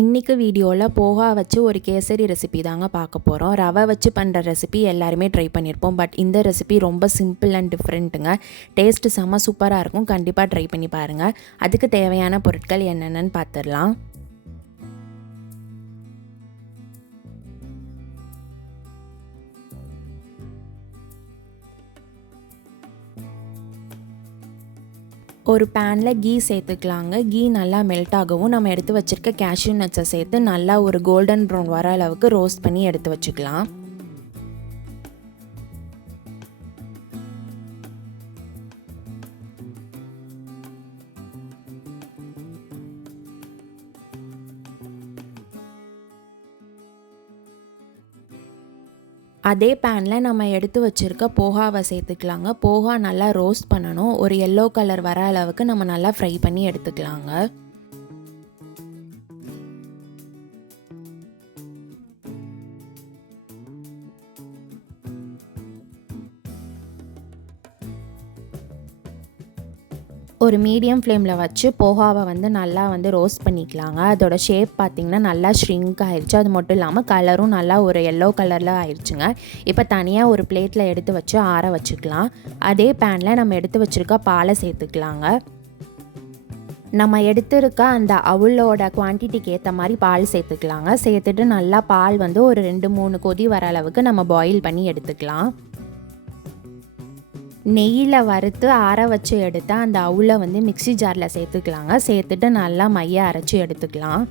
இன்றைக்கி வீடியோவில் போகா வச்சு ஒரு கேசரி ரெசிபி தாங்க பார்க்க போகிறோம். ரவை வச்சு பண்ணுற ரெசிபி எல்லாருமே ட்ரை பண்ணியிருப்போம். பட் இந்த ரெசிபி ரொம்ப சிம்பிள் அண்ட் டிஃப்ரெண்ட்டுங்க. டேஸ்ட்டு செம்ம சூப்பராக இருக்கும். கண்டிப்பாக ட்ரை பண்ணி பாருங்கள். அதுக்கு தேவையான பொருட்கள் என்னென்னு பார்த்துடலாம். ஒரு பேனில் கீ சேர்த்துக்கலாங்க. கீ நல்லா மெல்ட் ஆகவும் நம்ம எடுத்து வச்சுருக்க கேஷ்யூ நட்ஸை சேர்த்து நல்லா ஒரு கோல்டன் ப்ரௌன் வர அளவுக்கு ரோஸ்ட் பண்ணி எடுத்து வச்சுக்கலாம். அதே பேனில் நம்ம எடுத்து வச்சுருக்க போகாவை சேர்த்துக்கலாங்க. போகா நல்லா ரோஸ்ட் பண்ணணும். ஒரு எல்லோ கலர் வர அளவுக்கு நம்ம நல்லா ஃப்ரை பண்ணி எடுத்துக்கலாங்க. ஒரு மீடியம் ஃப்ளேமில் வச்சு போகாவை நல்லா ரோஸ்ட் பண்ணிக்கலாங்க. அதோட ஷேப் பார்த்திங்கன்னா நல்லா ஷ்ரிங்க் ஆயிடுச்சு. அது மட்டும் இல்லாமல் கலரும் நல்லா ஒரு எல்லோ கலரில் ஆயிடுச்சுங்க. இப்போ தனியாக ஒரு பிளேட்டில் எடுத்து வச்சு ஆற வச்சுக்கலாம். அதே பேனில் நம்ம எடுத்து வச்சுருக்க பாலை சேர்த்துக்கலாங்க. நம்ம எடுத்துருக்க அந்த அவுளோட குவான்டிட்டிக்கு ஏற்ற மாதிரி பால் சேர்த்துக்கலாங்க. சேர்த்துட்டு நல்லா பால் ஒரு 2-3 கொதி வர அளவுக்கு நம்ம பாயில் பண்ணி எடுத்துக்கலாம். நெய்யில் வறுத்து ஆற வச்சு எடுத்து அந்த அவுளை மிக்ஸி ஜாரில் சேர்த்துக்கலாங்க. சேர்த்துட்டு நல்லா மைய அரைச்சி எடுத்துக்கலாம்.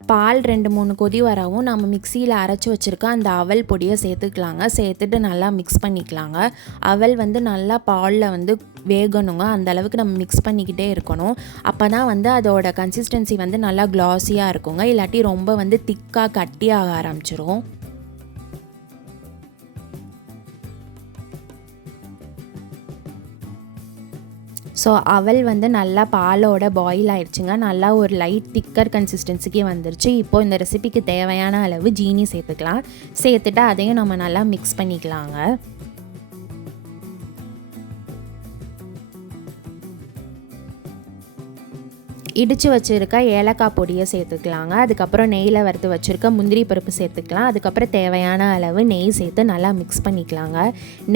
பால் 2-3 கொதி வரவும் நம்ம மிக்சியில் அரைச்சி வச்சுருக்க அந்த அவல் பொடியை சேர்த்துக்கலாங்க. சேர்த்துட்டு நல்லா மிக்ஸ் பண்ணிக்கலாங்க. அவல் நல்லா பாலில் வேகணுங்க. அந்த அளவுக்கு நம்ம மிக்ஸ் பண்ணிக்கிட்டே இருக்கணும். அப்போ தான் அதோட கன்சிஸ்டன்சி நல்லா க்ளாஸியாக இருக்குங்க. இல்லாட்டி ரொம்ப திக்காக கட்டியாக ஆரம்பிச்சிரும். ஸோ அவல் நல்லா பாலோட பாயில் ஆயிடுச்சுங்க. நல்லா ஒரு லைட் திக்கர் கன்சிஸ்டன்சிக்கே வந்துருச்சு. இப்போது இந்த ரெசிபிக்கு தேவையான அளவு ஜீனி சேர்த்துக்கலாம். சேர்த்துட்டு அதையும் நம்ம நல்லா மிக்ஸ் பண்ணிக்கலாங்க. இடித்து வச்சுருக்க ஏலக்காய் பொடியை சேர்த்துக்கலாங்க. அதுக்கப்புறம் நெய்யில் வறுத்து வச்சுருக்க முந்திரி பருப்பு சேர்த்துக்கலாம். அதுக்கப்புறம் தேவையான அளவு நெய் சேர்த்து நல்லா மிக்ஸ் பண்ணிக்கலாங்க.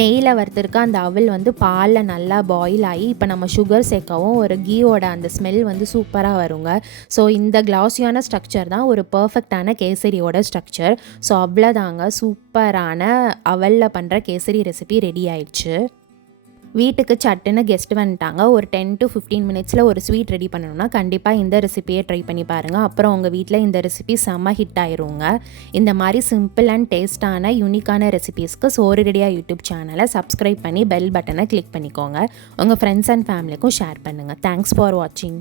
நெய்யில் வறுத்துருக்க அந்த அவல் பாலில் நல்லா பாயில் ஆகி இப்போ நம்ம சுகர் சேர்க்கவும் ஒரு கீயோட அந்த ஸ்மெல் சூப்பராக வருங்க. ஸோ இந்த கிளாஸியான ஸ்ட்ரக்சர் தான் ஒரு பர்ஃபெக்டான கேசரியோட ஸ்ட்ரக்சர். ஸோ அவ்வளோதாங்க, சூப்பரான அவலில் பண்ணுற கேசரி ரெசிபி ரெடி ஆயிடுச்சு. வீட்டுக்கு சட்டுன்னு கெஸ்ட் வந்துட்டாங்க. ஒரு 10 to 15 மினிட்ஸில் ஒரு ஸ்வீட் ரெடி பண்ணணும்னா கண்டிப்பாக இந்த ரெசிபியை ட்ரை பண்ணி பாருங்கள். அப்புறம் உங்கள் வீட்டில் இந்த ரெசிபி செம்ம ஹிட் ஆயிருங்க. இந்த மாதிரி சிம்பிள் அண்ட் டேஸ்டான யூனிக்கான ரெசிபீஸ்க்கு சோறு-ரெடியா யூடியூப் சேனலை சப்ஸ்கிரைப் பண்ணி பெல் பட்டனை கிளிக் பண்ணிக்கோங்க. உங்கள் ஃப்ரெண்ட்ஸ் அண்ட் ஃபேமிலிக்கும் ஷேர் பண்ணுங்கள். தேங்க்ஸ் ஃபார் வாட்சிங்.